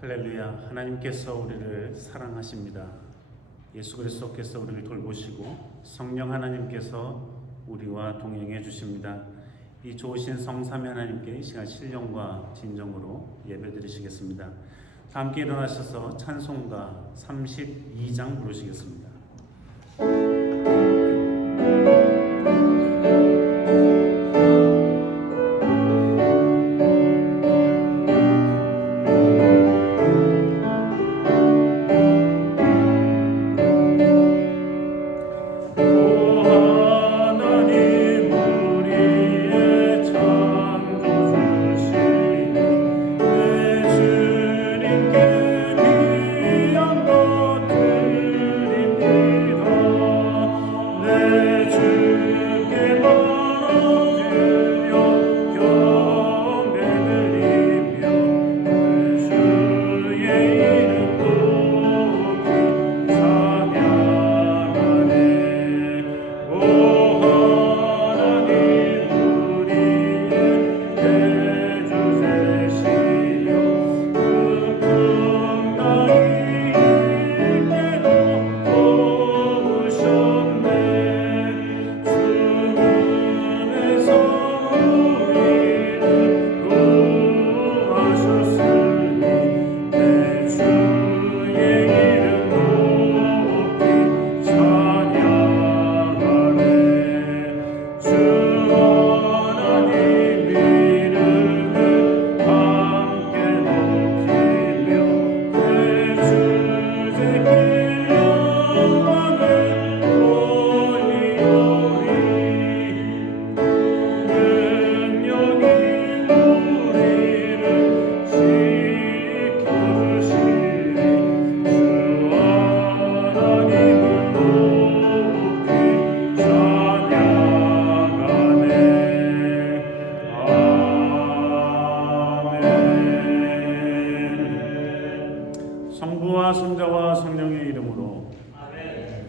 할렐루야. 하나님께서 우리를 사랑하십니다. 예수 그리스도께서 우리를 돌보시고 성령 하나님께서 우리와 동행해 주십니다. 이 좋으신 성삼위 하나님께 이 시간 신령과 진정으로 예배드리시겠습니다. 다 함께 일어나셔서 찬송가 32장 부르시겠습니다. 성부와 성자와 성령의 이름으로 아멘.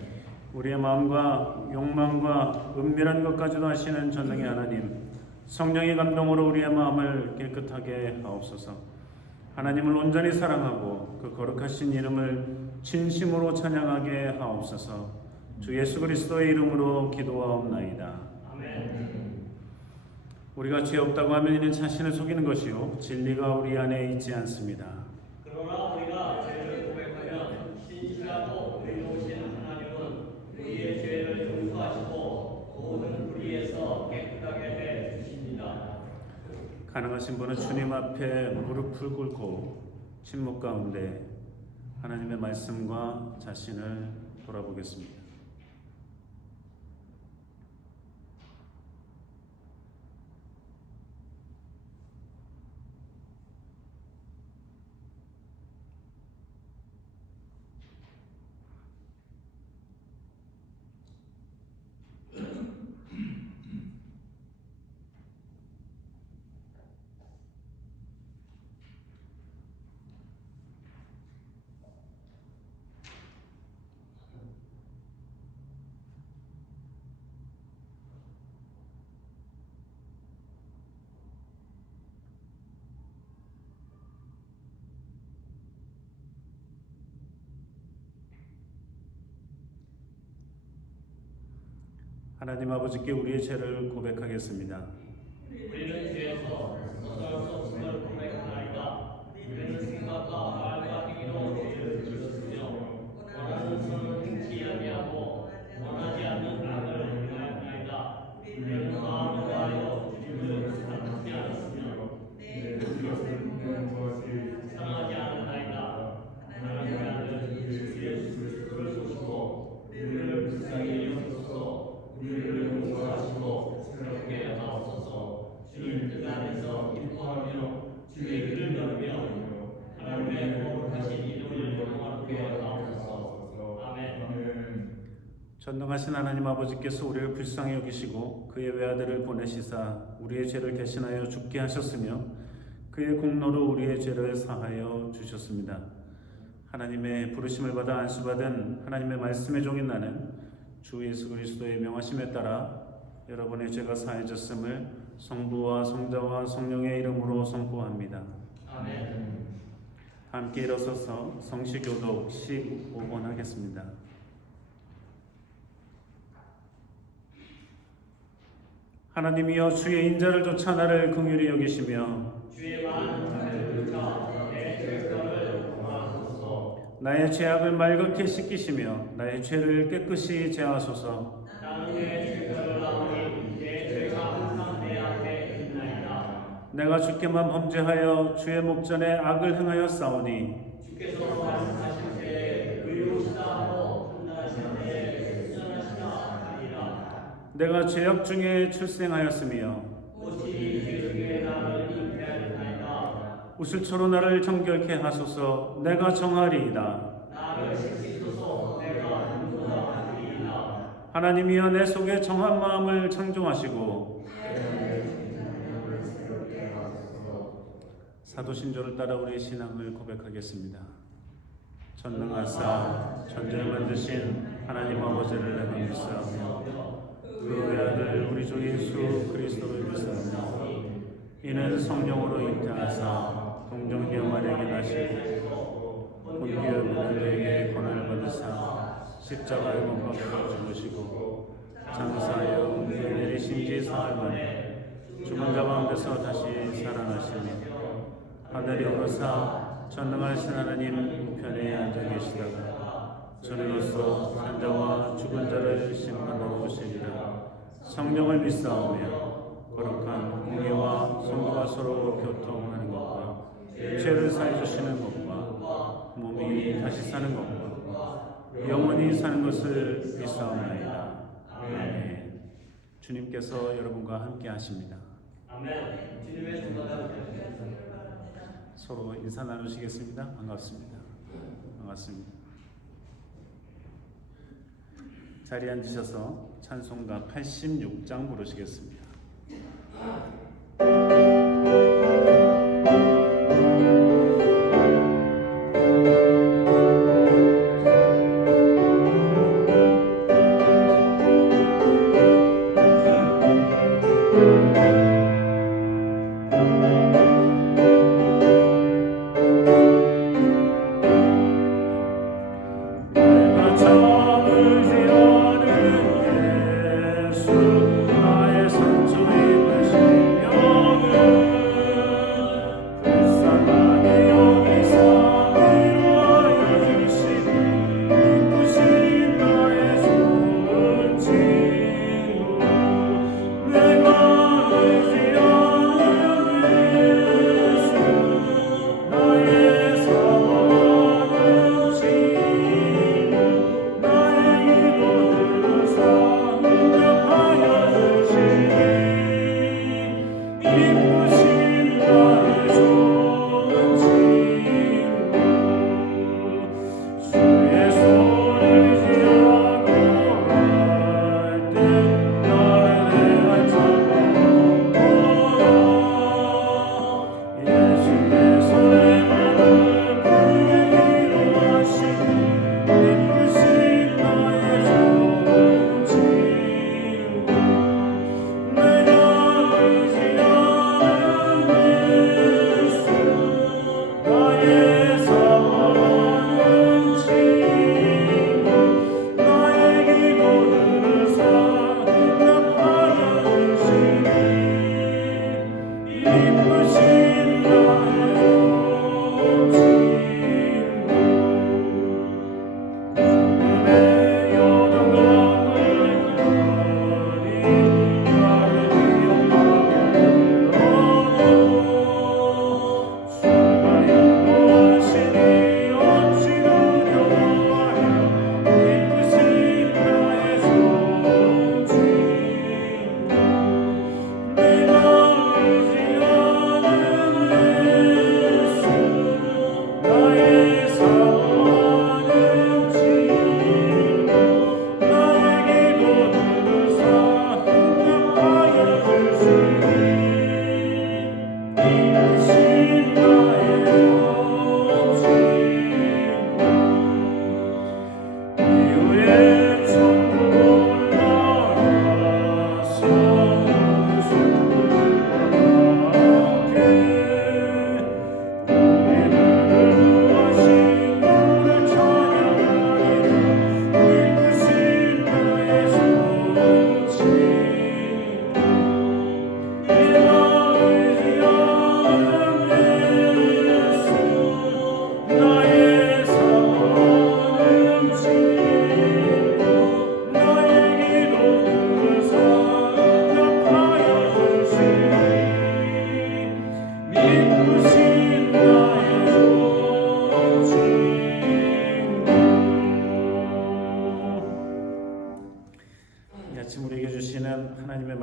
우리의 마음과 욕망과 은밀한 것까지도 아시는 전능의 하나님, 성령의 감동으로 우리의 마음을 깨끗하게 하옵소서. 하나님을 온전히 사랑하고 그 거룩하신 이름을 진심으로 찬양하게 하옵소서. 주 예수 그리스도의 이름으로 기도하옵나이다. 아멘. 우리가 죄 없다고 하면 이는 자신을 속이는 것이요 진리가 우리 안에 있지 않습니다. 그러나 우리가 죄를 고백하면 신실하고 의로우신 하나님은 우리의 죄를 용서하시고 모든 불의에서 깨끗하게 해 주십니다. 가능하신 분은 주님 앞에 무릎을 꿇고 침묵 가운데 하나님의 말씀과 자신을 돌아보겠습니다. 하나님 아버지께 우리의 죄를 고백하겠습니다. 우리는 죄에서 벗어날 수 없음을 고백하나이다. 우리는 생각과 말과 행위로 죄를 지었으며 원하는 선을 행치 아니하고 원하지 않는 악을 행하였나이다. 우리는 마음을 다하여 주님을 사랑하지 않았으며 내 사랑하지 않았나이다. 하나님의 아들 주 예수 그리스도를 쏘시고 우리를 불쌍히 여기소서. 우리를 용서하시고 새롭게 하옵소서. 주님 뜻 안에서 기뻐하며 주의 길을 걸으며 하나님의 거룩하신 이름을 영광롭게 하옵소서. 아멘. 전능하신 하나님 아버지께서 우리를 불쌍히 여기시고 그의 외아들을 보내시사 우리의 죄를 대신하여 죽게 하셨으며 그의 공로로 우리의 죄를 사하여 주셨습니다. 하나님의 부르심을 받아 안수받은 하나님의 말씀의 종인 나는 주 예수 그리스도의 명하심에 따라 여러분의 죄가 사해졌음을 성부와 성자와 성령의 이름으로 선포합니다. 아멘. 함께 일어서서 성시교독 15번 하겠습니다. 하나님이여 주의 인자를 쫓아 나를 긍휼히 여기시며 주의 많은 자를 쫓아 내 죄악을 범하소서. 나의 죄악을 말갛게 씻기시며 나의 죄를 깨끗이 제하소서. 나는 내 죄를 아오니 내 죄가 항상 내 앞에 있나이다. 내가 주께만 범죄하여 주의 목전에 악을 행하여 싸우니 주께서 말씀하실 때에 의로우시다 하고 판단하실 때에 순전하시다 하리라. 내가 죄악 중에 출생하였으며 오직 죄 중에 나를 잉태하였나이다. 우슬초로 나를 정결케 하소서. 내가 정하리이다. 나를 씻기소서. 내가 눈보다 받으리이다. 하나님이여 내 속에 정한 마음을 창조하시고 사도신조를 따라 우리의 신앙을 고백하겠습니다. 전능하사 천지를 만드신 하나님 아버지를 내가 믿사오며 그 외아들 우리 주 예수 그리스도를 믿사오며 이는 성령으로 잉태하사 동정녀 마리아에게 나시고 본디오 빌라도에게 고난을 받으사 십자가에 못 박혀 죽으시고 장사하여 웅에 내리신 지 사흘 만에 죽은 자 가운데서 다시 살아나시며 하늘에 오르사 전능하신 하나님 우편에 앉아 계시다가 저리로서 산자와 죽은 자를 심판하러 오시리라. 성령을 믿사오며 거룩한 공예와 성도가 서로 교통하는 것과 죄를 사해 주시는 것과 몸이 다시 사는 것과 영원히 사는 것을 믿사오나이다. 아멘. 주님께서 여러분과 함께 하십니다. 아멘. 주님의 전가가 서로 인사 나누시겠습니다. 반갑습니다. 반갑습니다. 자리에 앉으셔서 찬송가 86장 부르시겠습니다. 예수 나의 상처 입으신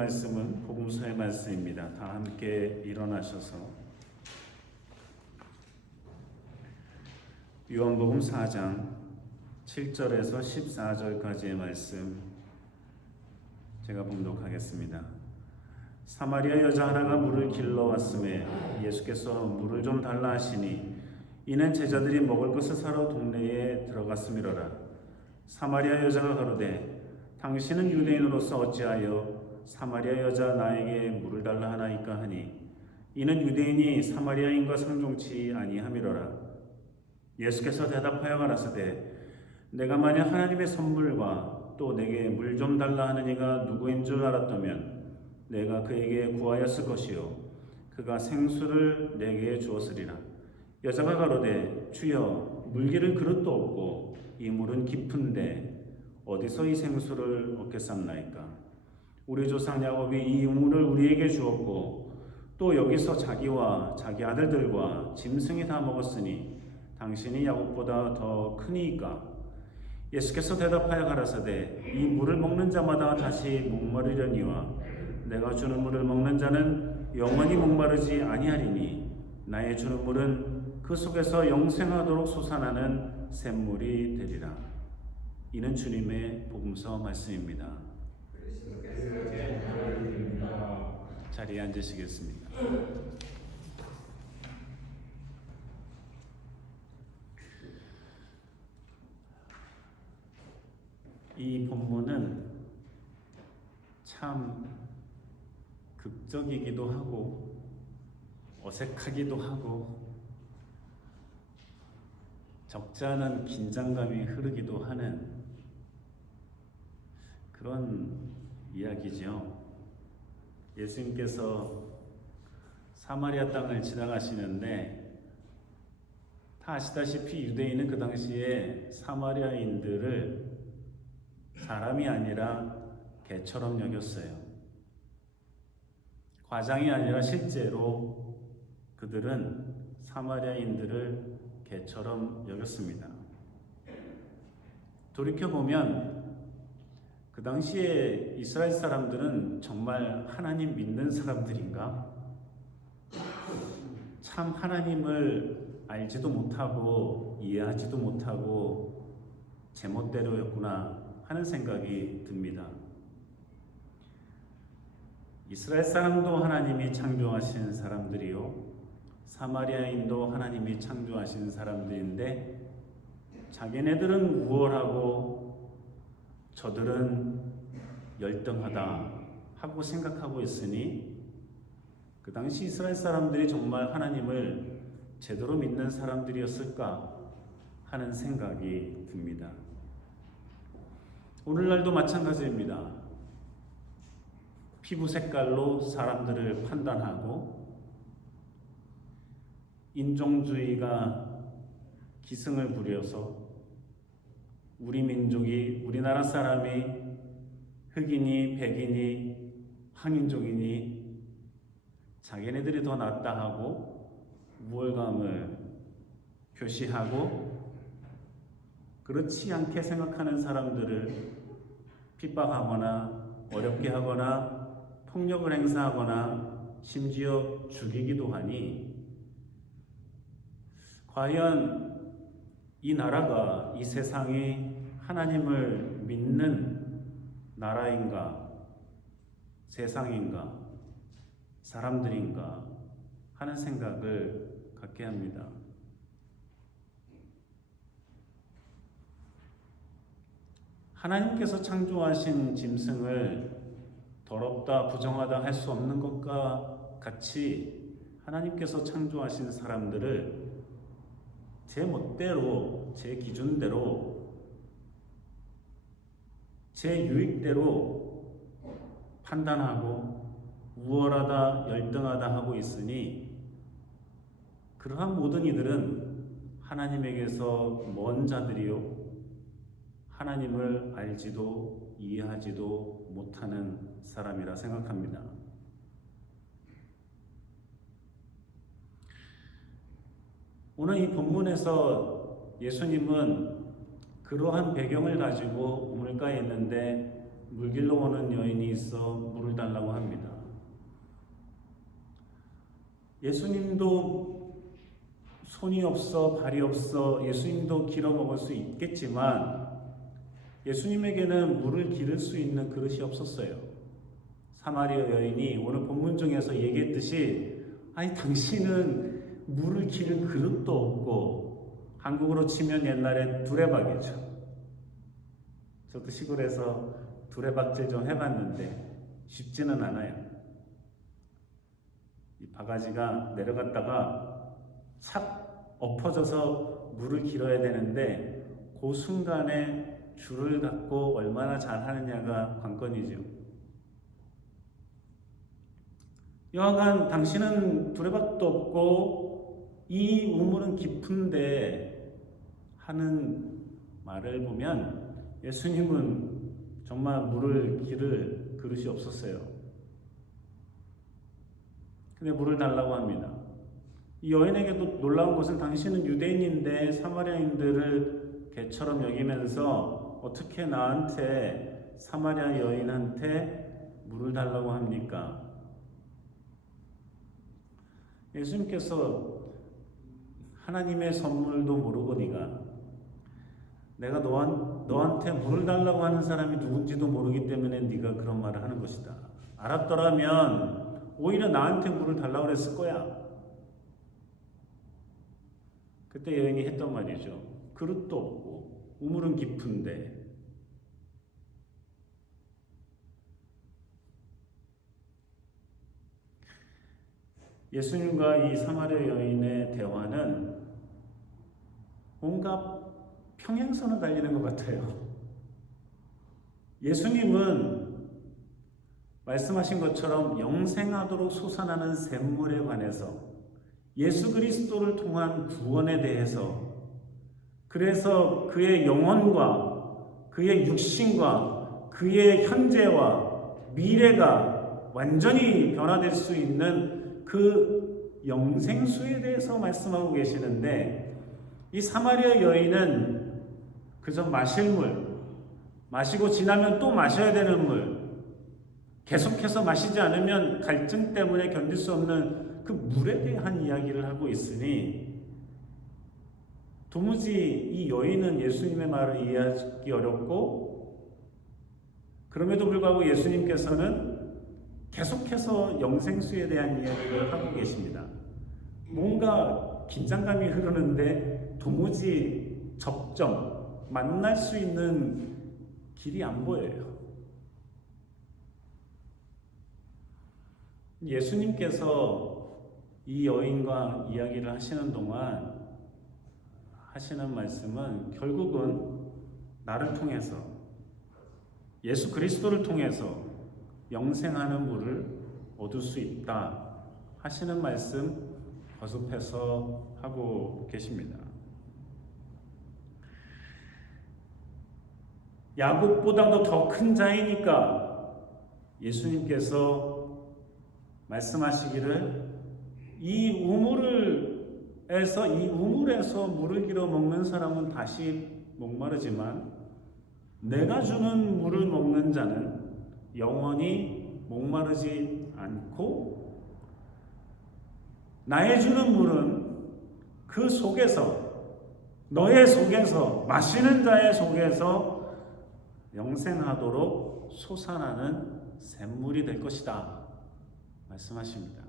말씀은 복음서의 말씀입니다. 다 함께 일어나셔서 요한복음 4장 7절에서 14절까지의 말씀 제가 봉독하겠습니다. 사마리아 여자 하나가 물을 길러 왔음에 예수께서 물을 좀 달라 하시니 이는 제자들이 먹을 것을 사러 동네에 들어갔음이로라. 사마리아 여자가 가로되 당신은 유대인으로서 어찌하여 사마리아 여자 나에게 물을 달라 하나이까 하니 이는 유대인이 사마리아인과 상종치 아니함이로라. 예수께서 대답하여 가라사대 내가 만약 하나님의 선물과 또 내게 물 좀 달라 하는 이가 누구인 줄 알았다면 내가 그에게 구하였을 것이요 그가 생수를 내게 주었으리라. 여자가 가로되 주여 물기를 그릇도 없고 이 물은 깊은데 어디서 이 생수를 얻겠삼나이까. 우리 조상 야곱이 이 물을 우리에게 주었고 또 여기서 자기와 자기 아들들과 짐승이 다 먹었으니 당신이 야곱보다 더 크니이까. 예수께서 대답하여 가라사대 이 물을 먹는 자마다 다시 목마르려니와 내가 주는 물을 먹는 자는 영원히 목마르지 아니하리니 나의 주는 물은 그 속에서 영생하도록 솟아나는 샘물이 되리라. 이는 주님의 복음서 말씀입니다. 자리에 앉으시겠습니다. 이 본문은 참 극적이기도 하고 어색하기도 하고 적지 않은 긴장감이 흐르기도 하는 그런 이야기죠. 예수님께서 사마리아 땅을 지나가시는데 다 아시다시피 유대인은 그 당시에 사마리아인들을 사람이 아니라 개처럼 여겼어요. 과장이 아니라 실제로 그들은 사마리아인들을 개처럼 여겼습니다. 돌이켜보면 그 당시에 이스라엘 사람들은 정말 하나님 믿는 사람들인가? 참 하나님을 알지도 못하고 이해하지도 못하고 제멋대로였구나 하는 생각이 듭니다. 이스라엘 사람도 하나님이 창조하신 사람들이요 사마리아인도 하나님이 창조하신 사람들인데 자기네들은 우월하고 저들은 열등하다 하고 생각하고 있으니 그 당시 이스라엘 사람들이 정말 하나님을 제대로 믿는 사람들이었을까 하는 생각이 듭니다. 오늘날도 마찬가지입니다. 피부 색깔로 사람들을 판단하고 인종주의가 기승을 부려서 우리 민족이 우리나라 사람이 흑인이 백인이 황인종이니 자기네들이 더 낫다 하고 우월감을 표시하고 그렇지 않게 생각하는 사람들을 핍박하거나 어렵게 하거나 폭력을 행사하거나 심지어 죽이기도 하니 과연 이 나라가 이 세상이 하나님을 믿는 나라인가 세상인가 사람들인가 하는 생각을 갖게 합니다. 하나님께서 창조하신 짐승을 더럽다 부정하다 할 수 없는 것과 같이 하나님께서 창조하신 사람들을 제 멋대로 제 기준대로 제 유익대로 판단하고 우월하다 열등하다 하고 있으니 그러한 모든 이들은 하나님에게서 먼 자들이요 하나님을 알지도 이해하지도 못하는 사람이라 생각합니다. 오늘 이 본문에서 예수님은 그러한 배경을 가지고 우물가에 있는데 물길로 오는 여인이 있어 물을 달라고 합니다. 예수님도 손이 없어 발이 없어 예수님도 길어 먹을 수 있겠지만 예수님에게는 물을 기를 수 있는 그릇이 없었어요. 사마리아 여인이 오늘 본문 중에서 얘기했듯이 아니 당신은 물을 기를 그릇도 없고 한국으로 치면 옛날에 두레박이죠. 저도 시골에서 두레박질 좀 해봤는데 쉽지는 않아요. 이 바가지가 내려갔다가 착 엎어져서 물을 길어야 되는데 그 순간에 줄을 갖고 얼마나 잘하느냐가 관건이죠. 여하간 당신은 두레박도 없고 이 우물은 깊은데 하는 말을 보면 예수님은 정말 물을 기를 그릇이 없었어요. 근데 물을 달라고 합니다. 이 여인에게도 놀라운 것은 당신은 유대인인데 사마리아인들을 개처럼 여기면서 어떻게 나한테 사마리아 여인한테 물을 달라고 합니까? 예수님께서 하나님의 선물도 모르고 내가 너한테 물을 달라고 하는 사람이 누군지도 모르기 때문에 네가 그런 말을 하는 것이다. 알았더라면 오히려 나한테 물을 달라고 그랬을 거야. 그때 여인이 했던 말이죠. 그릇도 없고 우물은 깊은데. 예수님과 이 사마리아 여인의 대화는 뭔가 평행선을 달리는 것 같아요. 예수님은 말씀하신 것처럼 영생하도록 솟아나는 샘물에 관해서 예수 그리스도를 통한 구원에 대해서 그래서 그의 영혼과 그의 육신과 그의 현재와 미래가 완전히 변화될 수 있는 그 영생수에 대해서 말씀하고 계시는데 이 사마리아 여인은 그저 마실 물, 마시고 지나면 또 마셔야 되는 물, 계속해서 마시지 않으면 갈증 때문에 견딜 수 없는 그 물에 대한 이야기를 하고 있으니 도무지 이 여인은 예수님의 말을 이해하기 어렵고 그럼에도 불구하고 예수님께서는 계속해서 영생수에 대한 이야기를 하고 계십니다. 뭔가 긴장감이 흐르는데 도무지 만날 수 있는 길이 안 보여요. 예수님께서 이 여인과 이야기를 하시는 동안 하시는 말씀은 결국은 나를 통해서 예수 그리스도를 통해서 영생하는 물을 얻을 수 있다 하시는 말씀 거듭해서 하고 계십니다. 야곱보다도 더 큰 자이니까 예수님께서 말씀하시기를 이 우물에서 물을 길어 먹는 사람은 다시 목마르지만 내가 주는 물을 먹는 자는 영원히 목마르지 않고 나의 주는 물은 그 속에서 너의 속에서 마시는 자의 속에서 영생하도록 솟아나는 샘물이 될 것이다 말씀하십니다.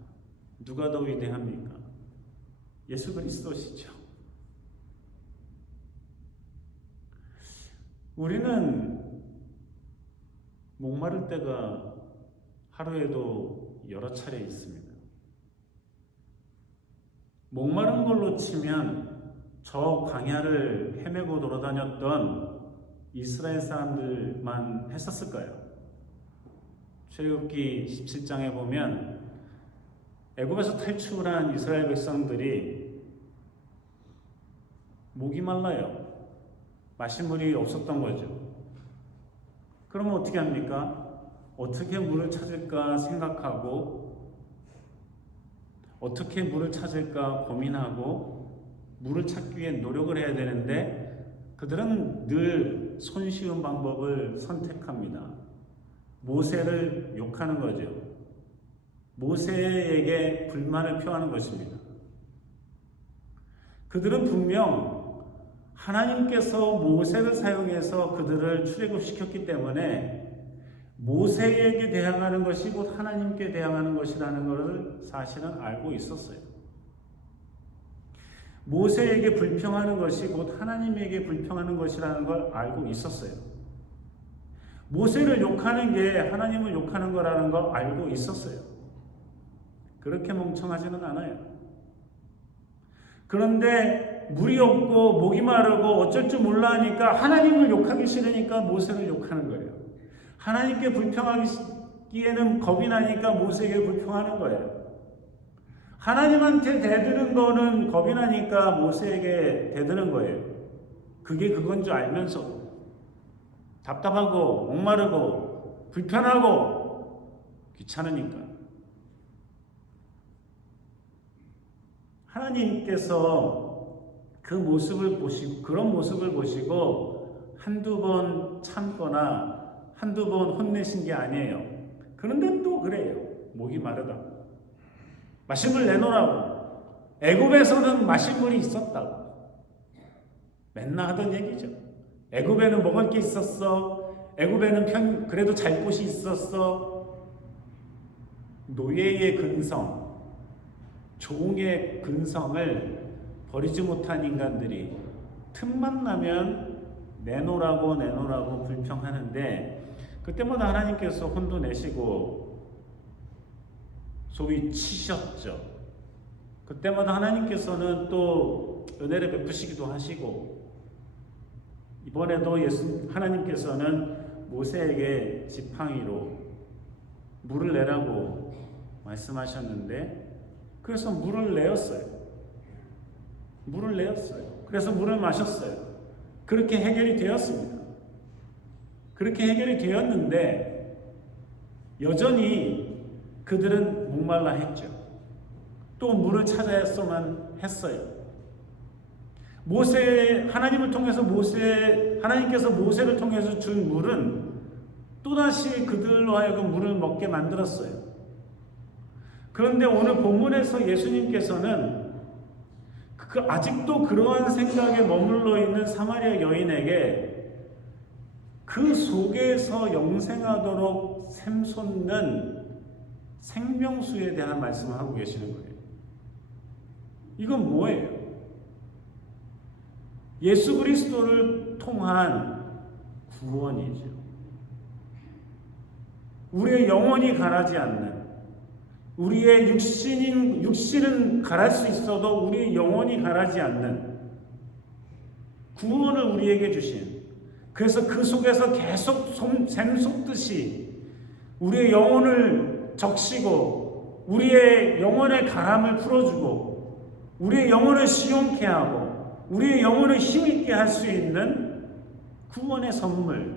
누가 더 위대합니까? 예수 그리스도시죠. 우리는 목마를 때가 하루에도 여러 차례 있습니다. 목마른 걸로 치면 저 광야를 헤매고 돌아다녔던 이스라엘 사람들만 했었을까요? 출애굽기 17장에 보면 애굽에서 탈출한 이스라엘 백성들이 목이 말라요. 마실 물이 없었던 거죠. 그러면 어떻게 합니까? 어떻게 물을 찾을까 생각하고 어떻게 물을 찾을까 고민하고 물을 찾기 위해 노력을 해야 되는데 그들은 늘 손쉬운 방법을 선택합니다. 모세를 욕하는 거죠. 모세에게 불만을 표하는 것입니다. 그들은 분명 하나님께서 모세를 사용해서 그들을 출애굽시켰기 때문에 모세에게 대항하는 것이 곧 하나님께 대항하는 것이라는 것을 사실은 알고 있었어요. 모세에게 불평하는 것이 곧 하나님에게 불평하는 것이라는 걸 알고 있었어요. 모세를 욕하는 게 하나님을 욕하는 거라는 걸 알고 있었어요. 그렇게 멍청하지는 않아요. 그런데 물이 없고 목이 마르고 어쩔 줄 몰라 하니까 하나님을 욕하기 싫으니까 모세를 욕하는 거예요. 하나님께 불평하기에는 겁이 나니까 모세에게 불평하는 거예요. 하나님한테 대드는 거는 겁이 나니까 모세에게 대드는 거예요. 그게 그건 줄 알면서도 답답하고 목마르고 불편하고 귀찮으니까. 하나님께서 그 모습을 보시고, 그런 모습을 보시고 한두 번 참거나 한두 번 혼내신 게 아니에요. 그런데 또 그래요. 목이 마르다. 마실 물 내놓으라고. 애굽에서는 마실 물이 있었다고. 맨날 하던 얘기죠. 애굽에는 먹을 게 있었어. 애굽에는 그래도 잘 곳이 있었어. 노예의 근성, 종의 근성을 버리지 못한 인간들이 틈만 나면 내놓으라고 불평하는데, 그때마다 하나님께서 혼도 내시고 소위 치셨죠. 그때마다 하나님께서는 또 은혜를 베푸시기도 하시고, 이번에도 하나님께서는 모세에게 지팡이로 물을 내라고 말씀하셨는데, 그래서 물을 내었어요. 그래서 물을 마셨어요. 그렇게 해결이 되었습니다. 그렇게 해결이 되었는데 여전히 그들은 목말라 했죠. 또 물을 찾아야만 했어요. 하나님께서 모세를 통해서 준 물은 또다시 그들로 하여금 물을 먹게 만들었어요. 그런데 오늘 본문에서 예수님께서는 아직도 그러한 생각에 머물러 있는 사마리아 여인에게 그 속에서 영생하도록 샘솟는 생명수에 대한 말씀을 하고 계시는 거예요. 이건 뭐예요? 예수 그리스도를 통한 구원이죠. 우리의 영혼이 가라지 않는, 우리의 육신은 가랄 수 있어도 우리의 영혼이 가라지 않는 구원을 우리에게 주신, 그래서 그 속에서 계속 샘솟듯이 우리의 영혼을 적시고 우리의 영혼의 가람을 풀어주고 우리의 영혼을 시원케 하고 우리의 영혼을 힘있게 할 수 있는 구원의 선물,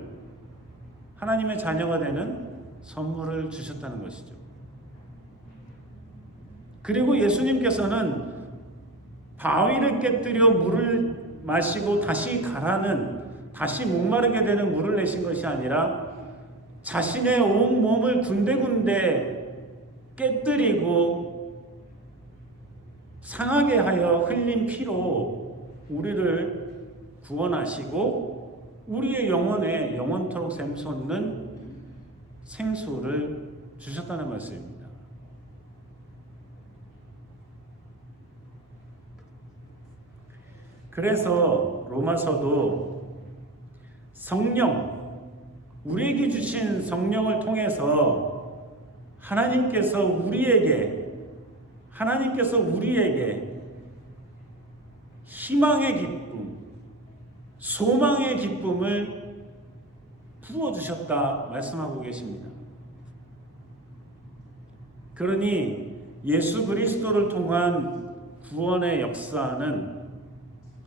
하나님의 자녀가 되는 선물을 주셨다는 것이죠. 그리고 예수님께서는 바위를 깨뜨려 물을 마시고 다시 목마르게 되는 물을 내신 것이 아니라 자신의 온 몸을 군데군데 깨뜨리고 상하게 하여 흘린 피로 우리를 구원하시고 우리의 영혼에 영원토록 샘솟는 생수를 주셨다는 말씀입니다. 그래서 로마서도 성령, 우리에게 주신 성령을 통해서 하나님께서 우리에게 희망의 기쁨, 소망의 기쁨을 부어주셨다 말씀하고 계십니다. 그러니 예수 그리스도를 통한 구원의 역사는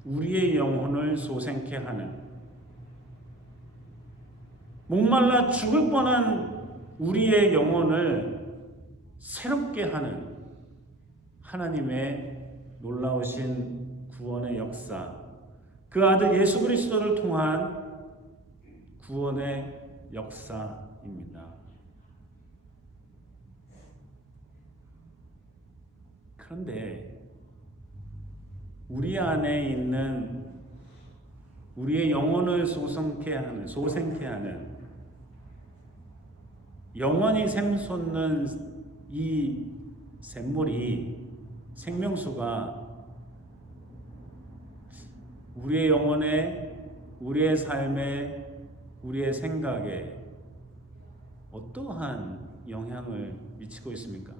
우리의 영혼을 소생케 하는, 목말라 죽을 뻔한 우리의 영혼을 새롭게 하는 하나님의 놀라우신 구원의 역사, 그 아들 예수 그리스도를 통한 구원의 역사입니다. 그런데 우리 안에 있는 우리의 영혼을 소생케 하는 영원히 샘솟는 이 샘물이 생명수가 우리의 영혼에, 우리의 삶에, 우리의 생각에 어떠한 영향을 미치고 있습니까?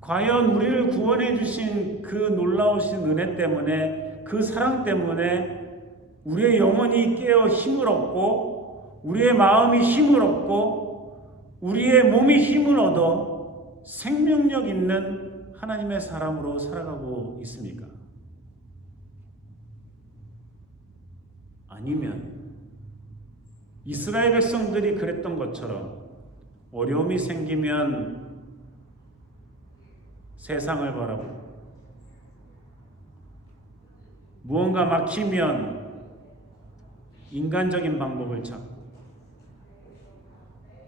과연 우리를 구원해 주신 그 놀라우신 은혜 때문에, 그 사랑 때문에 우리의 영혼이 깨어 힘을 얻고, 우리의 마음이 힘을 얻고, 우리의 몸이 힘을 얻어 생명력 있는 하나님의 사람으로 살아가고 있습니까? 아니면 이스라엘 백성들이 그랬던 것처럼 어려움이 생기면 세상을 바라보고, 무언가 막히면 인간적인 방법을 찾고,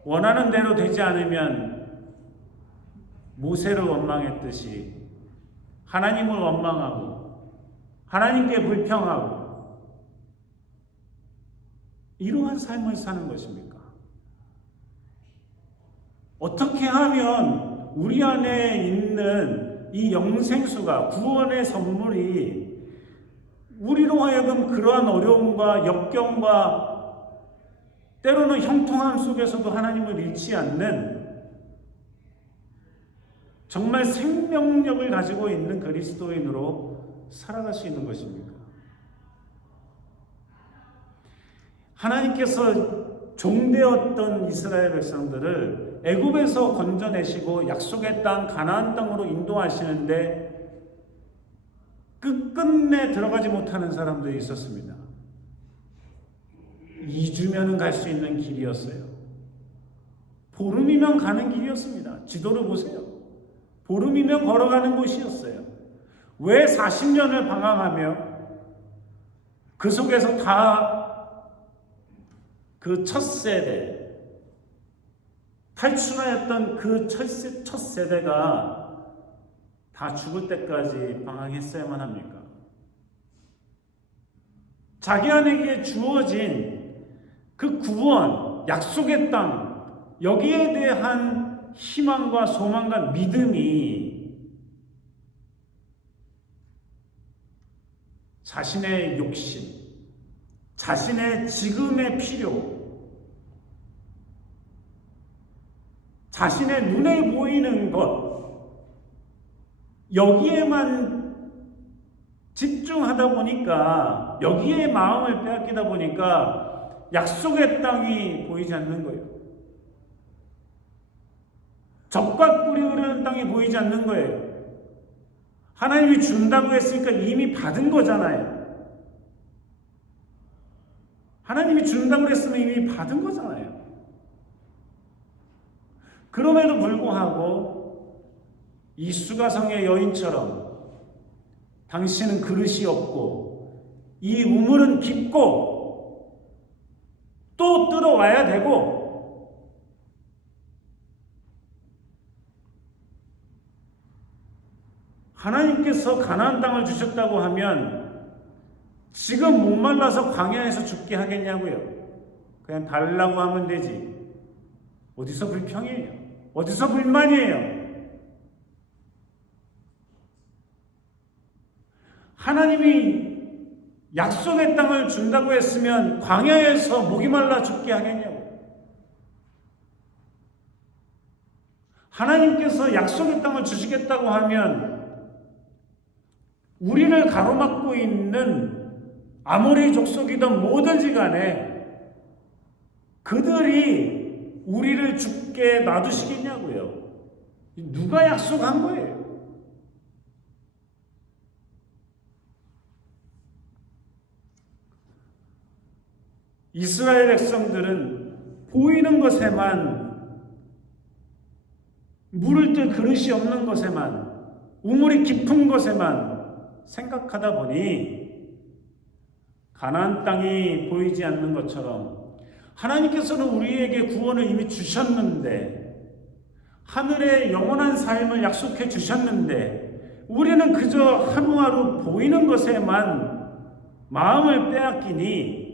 원하는 대로 되지 않으면 모세를 원망했듯이 하나님을 원망하고 하나님께 불평하고 이러한 삶을 사는 것입니까? 어떻게 하면 우리 안에 있는 이 영생수가, 구원의 선물이 우리로 하여금 그러한 어려움과 역경과 때로는 형통함 속에서도 하나님을 잃지 않는 정말 생명력을 가지고 있는 그리스도인으로 살아갈 수 있는 것입니까? 하나님께서 종되었던 이스라엘 백성들을 애굽에서 건져내시고 약속의 땅 가나안 땅으로 인도하시는데 끝끝내 들어가지 못하는 사람들이 있었습니다. 2주면은 갈 수 있는 길이었어요. 보름이면 가는 길이었습니다. 지도를 보세요. 보름이면 걸어가는 곳이었어요. 왜 40년을 방황하며 그 속에서 다 그 첫 세대, 탈출하였던 그 첫 세대가 다 죽을 때까지 방황했어야만 합니까? 자기에게 주어진 그 구원, 약속의 땅, 여기에 대한 희망과 소망과 믿음이 자신의 욕심, 자신의 지금의 필요, 자신의 눈에 보이는 것, 여기에만 집중하다 보니까, 여기에 마음을 빼앗기다 보니까 약속의 땅이 보이지 않는 거예요. 젖과 꿀이 흐르는 땅이 보이지 않는 거예요. 하나님이 준다고 했으니까 이미 받은 거잖아요. 하나님이 준다고 했으면 이미 받은 거잖아요. 그럼에도 불구하고 이 수가성의 여인처럼 당신은 그릇이 없고 이 우물은 깊고 또 들어와야 되고 하나님께서 가나안 땅을 주셨다고 하면 지금 목말라서 광야에서 죽게 하겠냐고요. 그냥 달라고 하면 되지. 어디서 불평이에요? 어디서 불만이에요? 하나님이 약속의 땅을 준다고 했으면 광야에서 목이 말라 죽게 하겠냐고요. 하나님께서 약속의 땅을 주시겠다고 하면 우리를 가로막고 있는 아모리 족속이든 뭐든지 간에 그들이 우리를 죽게 놔두시겠냐고요. 누가 약속한 거예요? 이스라엘 백성들은 보이는 것에만, 물을 뜰 그릇이 없는 것에만, 우물이 깊은 것에만 생각하다 보니 가나안 땅이 보이지 않는 것처럼 하나님께서는 우리에게 구원을 이미 주셨는데 하늘의 영원한 삶을 약속해 주셨는데 우리는 그저 하루하루 보이는 것에만 마음을 빼앗기니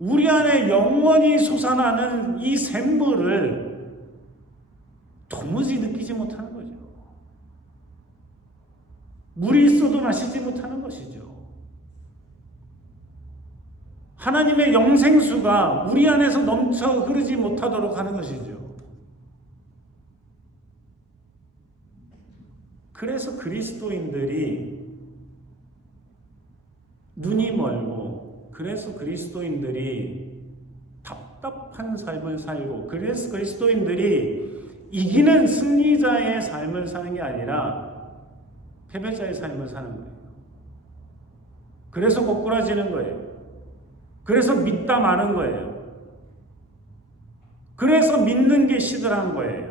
우리 안에 영원히 솟아나는 이 샘물을 도무지 느끼지 못하는 거죠. 물이 있어도 마시지 못하는 것이죠. 하나님의 영생수가 우리 안에서 넘쳐 흐르지 못하도록 하는 것이죠. 그래서 그리스도인들이 눈이 멀고, 그래서 그리스도인들이 답답한 삶을 살고, 그래서 그리스도인들이 이기는 승리자의 삶을 사는 게 아니라 패배자의 삶을 사는 거예요. 그래서 고꾸라지는 거예요. 그래서 믿다 마는 거예요. 그래서 믿는 게 시들한 거예요.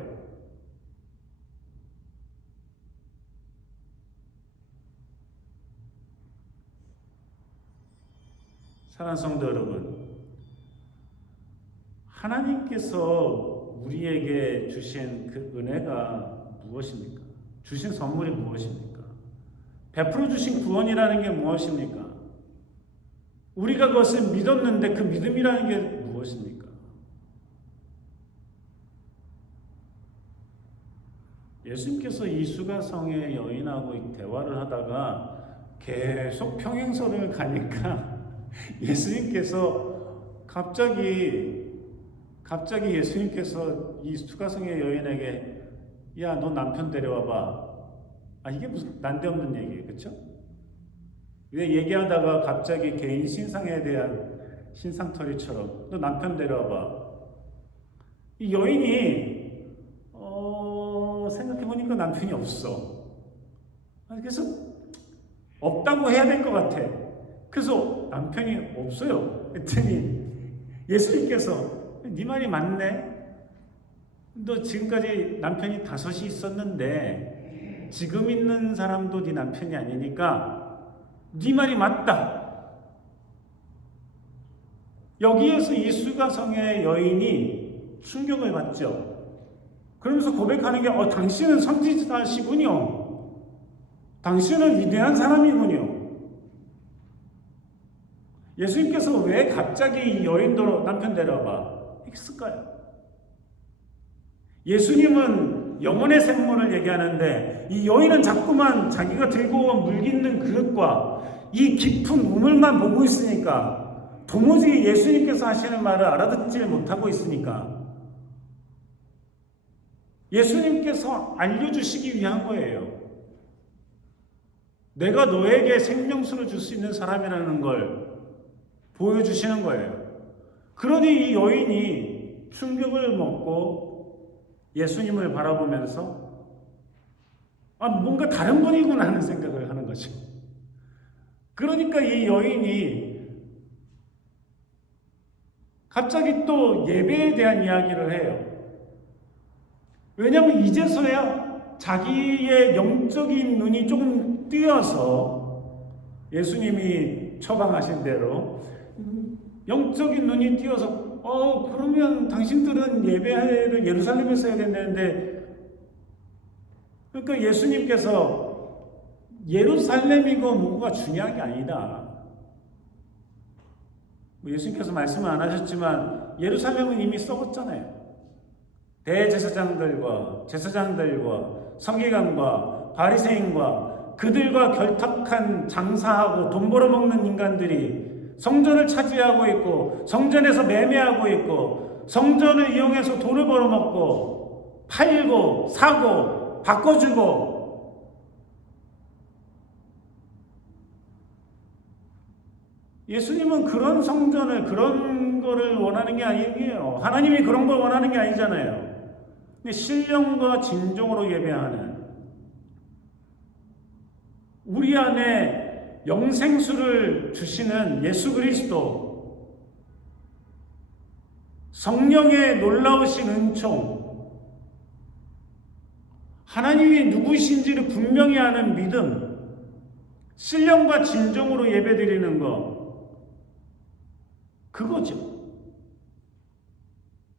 사랑하는 성도 여러분, 하나님께서 우리에게 주신 그 은혜가 무엇입니까? 주신 선물이 무엇입니까? 베풀어 주신 구원이라는 게 무엇입니까? 우리가 그것을 믿었는데 그 믿음이라는 게 무엇입니까? 예수님께서 이 수가성의 여인하고 대화를 하다가 계속 평행선을 가니까 예수님께서 갑자기 예수님께서 이 수가성의 여인에게 야, 너 남편 데려와봐. 이게 무슨 난데없는 얘기예요, 그렇죠? 얘기하다가 갑자기 개인 신상에 대한 신상털이처럼 너 남편 데려와봐. 이 여인이 생각해보니까 남편이 없어. 그래서 없다고 해야 될 것 같아. 그래서 남편이 없어요. 그랬더니 예수님께서 네 말이 맞네. 너 지금까지 남편이 5이 있었는데 지금 있는 사람도 네 남편이 아니니까 네 말이 맞다. 여기에서 이 수가성의 여인이 충격을 받죠. 그러면서 고백하는 게 당신은 선지자시군요. 당신은 위대한 사람이군요. 예수님께서 왜 갑자기 이 여인도 남편 데려와봐 했을까요? 예수님은 영혼의 샘물을 얘기하는데 이 여인은 자꾸만 자기가 들고 온 물깃는 그릇과 이 깊은 우물만 보고 있으니까 도무지 예수님께서 하시는 말을 알아듣지 못하고 있으니까 예수님께서 알려주시기 위한 거예요. 내가 너에게 생명수를 줄 수 있는 사람이라는 걸 보여주시는 거예요. 그러니 이 여인이 충격을 먹고 예수님을 바라보면서 뭔가 다른 분이구나 하는 생각을 하는 거죠. 그러니까 이 여인이 갑자기 또 예배에 대한 이야기를 해요. 왜냐하면 이제서야 자기의 영적인 눈이 조금 뜨여서 예수님이 처방하신 대로 영적인 눈이 띄어서 그러면 당신들은 예배를 예루살렘에서 해야 된다는데, 그러니까 예수님께서 예루살렘이고 뭐가 중요한 게 아니다. 예수님께서 말씀은 안 하셨지만 예루살렘은 이미 썩었잖아요. 대제사장들과 제사장들과 서기관과 바리새인과 그들과 결탁한 장사하고 돈 벌어먹는 인간들이 성전을 차지하고 있고 성전에서 매매하고 있고 성전을 이용해서 돈을 벌어먹고 팔고 사고 바꿔주고, 예수님은 그런 성전을 그런 거를 원하는 게 아니에요. 하나님이 그런 걸 원하는 게 아니잖아요. 근데 신령과 진정으로 예배하는 우리 안에 영생수를 주시는 예수 그리스도, 성령의 놀라우신 은총, 하나님이 누구신지를 분명히 아는 믿음, 신령과 진정으로 예배드리는 것, 그거죠.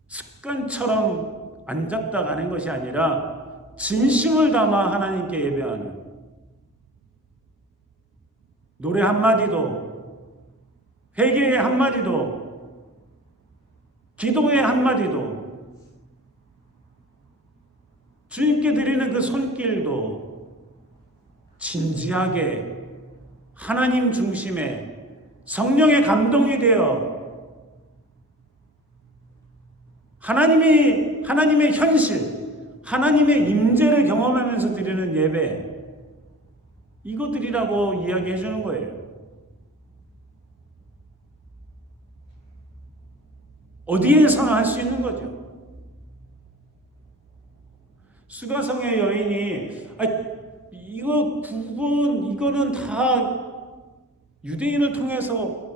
습관처럼 앉았다 가는 것이 아니라 진심을 담아 하나님께 예배하는 노래 한마디도, 회개의 한마디도, 기도의 한마디도, 주님께 드리는 그 손길도 진지하게 하나님 중심의 성령의 감동이 되어 하나님의 현실, 하나님의 임재를 경험하면서 드리는 예배, 이거 드리라고 이야기해 주는 거예요. 어디에서나 할 수 있는 거죠. 수가성의 여인이 이거 부분 이거는 다 유대인을 통해서,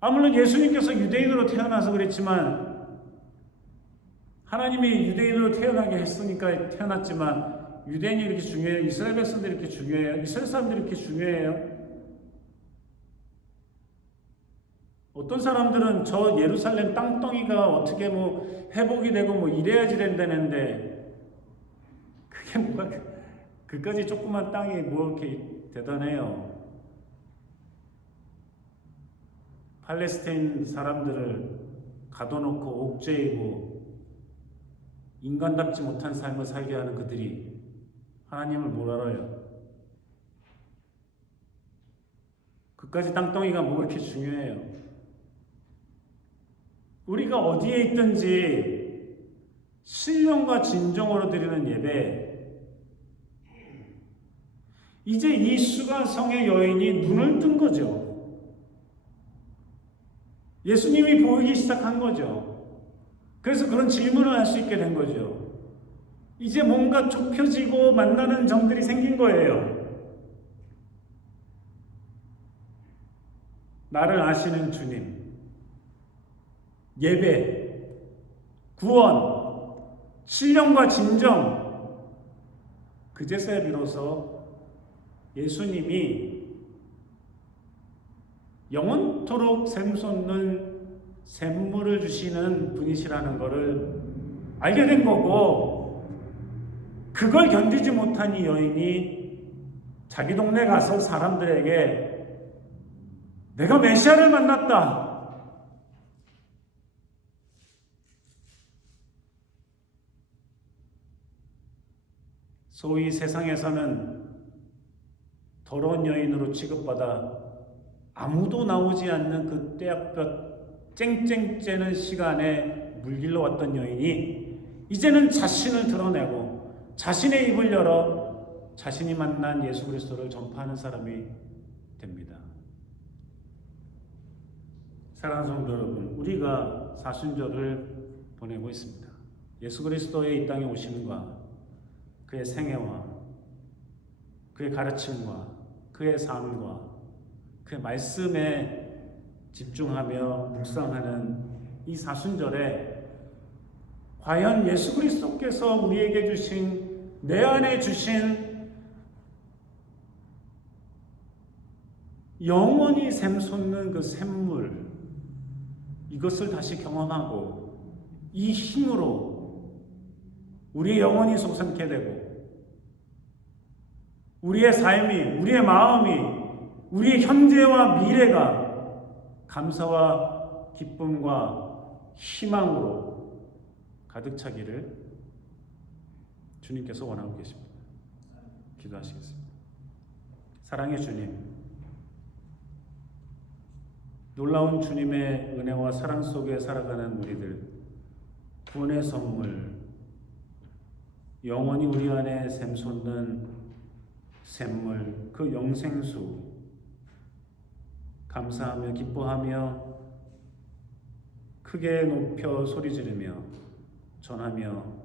물론 예수님께서 유대인으로 태어나서 그랬지만 하나님이 유대인으로 태어나게 했으니까 태어났지만, 유대인이 이렇게 중요해요? 이스라엘 백성들이 이렇게 중요해요? 이스라엘 사람들이 이렇게 중요해요? 어떤 사람들은 저 예루살렘 땅덩이가 어떻게 회복이 되고 이래야지 된다는데, 그게 뭐가 그까지 조그만 땅이 이렇게 대단해요. 팔레스타인 사람들을 가둬놓고 옥죄이고 인간답지 못한 삶을 살게 하는 그들이 하나님을 뭘 알아요? 그까지 땅덩이가 그렇게 중요해요? 우리가 어디에 있든지 신령과 진정으로 드리는 예배, 이제 이 수가성의 여인이 눈을 뜬 거죠. 예수님이 보이기 시작한 거죠. 그래서 그런 질문을 할 수 있게 된 거죠. 이제 뭔가 좁혀지고 만나는 점들이 생긴 거예요. 나를 아시는 주님, 예배, 구원, 신령과 진정, 그제서야 비로소 예수님이 영원토록 샘솟는 샘물을 주시는 분이시라는 것을 알게 된 거고, 그걸 견디지 못한 이 여인이 자기 동네 가서 사람들에게 내가 메시아를 만났다, 소위 세상에서는 더러운 여인으로 취급받아 아무도 나오지 않는 그 떼약볕 쨍쨍 쬐는 시간에 물길러 왔던 여인이 이제는 자신을 드러내고 자신의 입을 열어 자신이 만난 예수 그리스도를 전파하는 사람이 됩니다. 사랑하는 성도 여러분, 우리가 사순절을 보내고 있습니다. 예수 그리스도의 이 땅에 오심과 그의 생애와 그의 가르침과 그의 삶과 그의 말씀에 집중하며 묵상하는 이 사순절에 과연 예수 그리스도께서 우리에게 주신, 내 안에 주신 영원히 샘솟는 그 샘물, 이것을 다시 경험하고 이 힘으로 우리의 영혼이 솟게 되고 우리의 삶이, 우리의 마음이, 우리의 현재와 미래가 감사와 기쁨과 희망으로 가득 차기를 주님께서 원하고 계십니다. 기도하시겠습니다. 사랑의 주님, 놀라운 주님의 은혜와 사랑 속에 살아가는 우리들, 구원의 선물, 영원히 우리 안에 샘솟는 샘물, 그 영생수, 감사하며 기뻐하며 크게 높여 소리 지르며 전하며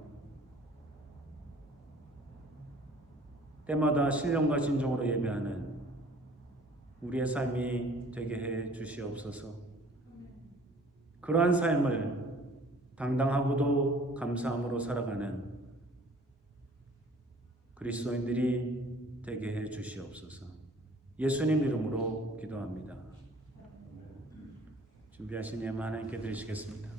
때마다 신령과 진정으로 예배하는 우리의 삶이 되게 해 주시옵소서. 그러한 삶을 당당하고도 감사함으로 살아가는 그리스도인들이 되게 해 주시옵소서. 예수님 이름으로 기도합니다. 준비하신 예만 하나님께 드리시겠습니다.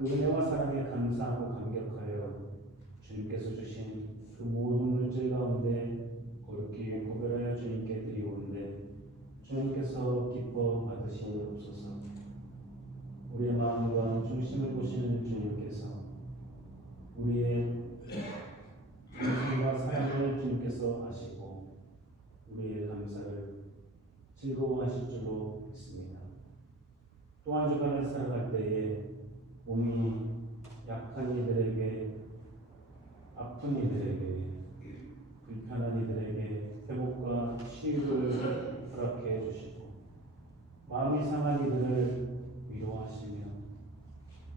그 은혜와 사랑에 감사하고 감격하여 주님께서 주신 그 모든 물질 가운데 거룩히 구별하여 주님께 드리오는데 주님께서 기뻐 받으시옵소서. 우리의 마음과 중심을 보시는 주님께서 우리의 인생과 사역을 주님께서 아시고 우리의 감사를 즐거워하실 줄로 믿습니다. 또 한 주간을 살아갈 때에 몸이 약한 이들에게, 아픈 이들에게, 불편한 이들에게 회복과 치유를 허락해 주시고 마음이 상한 이들을 위로하시며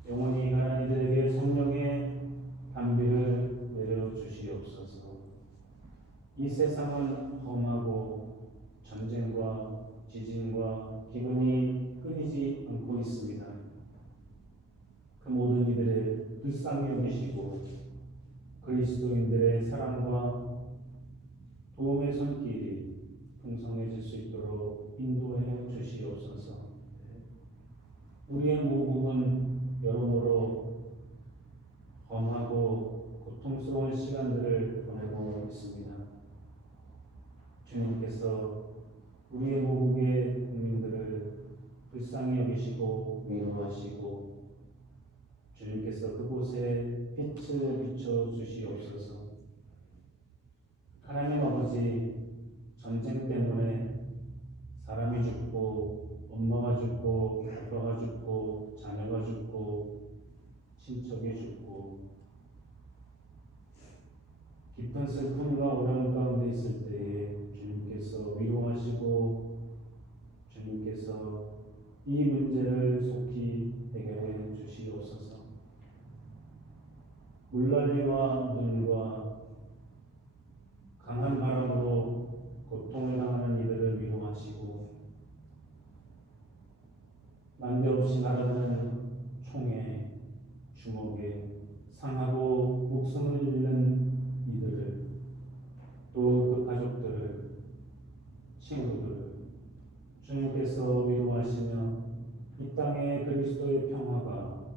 영혼이 가난 이들에게 성령의 담비를 내려 주시옵소서. 이 세상은 험하고 전쟁과 지진과 기근이 끊이지 않고 있습니다. 그 모든 이들을 불쌍히 여기시고 그리스도인들의 사랑과 도움의 손길이 풍성해질 수 있도록 인도해 주시옵소서. 우리의 모국은 여러모로 험하고 고통스러운 시간들을 보내고 있습니다. 주님께서 우리의 모국의 국민들을 불쌍히 여기시고 위로하시고 주님께서 그곳에 빛을 비춰 주시옵소서. 하나님 아버지, 전쟁 때문에 사람이 죽고 엄마가 죽고 아빠가 죽고 자녀가 죽고 친척이 죽고 깊은 슬픔과 어려움 가운데 있을 때에 주님께서 위로하시고 주님께서 이 문제를 속히 해결해 주시옵소서. 물난리와 눈과 강한 바람으로 고통을 당하는 이들을 위로하시고 난데없이 날아드는 총에 주먹에 상하고 목숨을 잃는 이들을 또 그 가족들을 친구들을 주님께서 위로하시며 이 땅에 그리스도의 평화가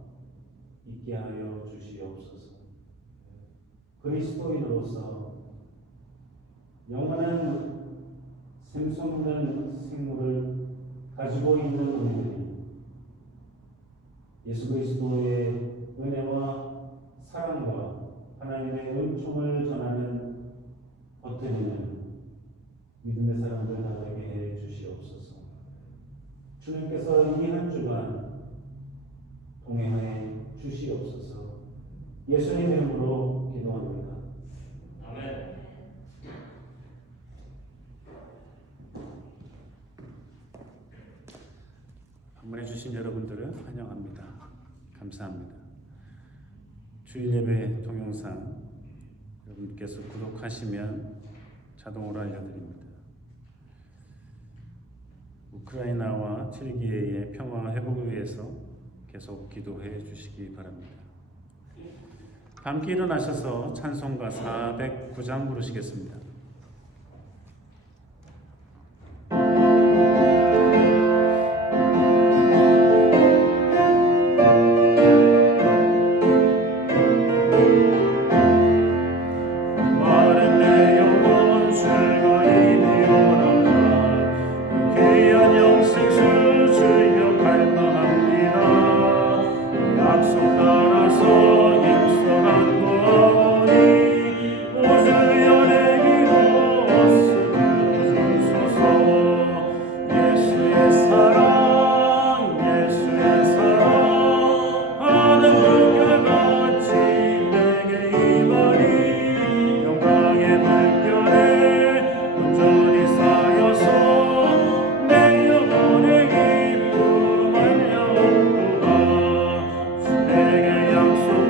있게 하여 주시옵소서. 그리스도인으로서 영원한 샘솟는 생물을 가지고 있는 우리들이 예수 그리스도의 은혜와 사랑과 하나님의 은총을 전하는 버티는 믿음의 사람들 나에게 해 주시옵소서. 주님께서 이 한 주간 동행해 주시옵소서. 예수님 이름으로 기도합니다. 아멘. 방문해 주신 여러분들을 환영합니다. 감사합니다. 주일 예배 동영상 여러분께서 구독하시면 자동으로 알려드립니다. 우크라이나와 튀르기예의 평화 회복을 위해서 계속 기도해 주시기 바랍니다. 함께 일어나셔서 찬송가 409장 부르시겠습니다. 약속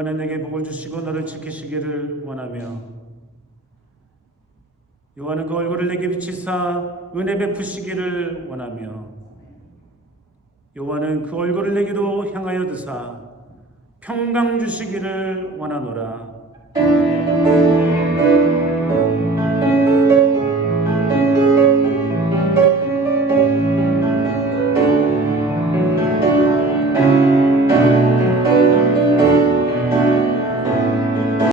여호와는 내게 복을 주시고 너를 지키시기를 원하며 여호와는 그 얼굴을 내게 비치사 은혜 베푸시기를 원하며 여호와는 그 얼굴을 내게로 향하여 드사 평강 주시기를 원하노라.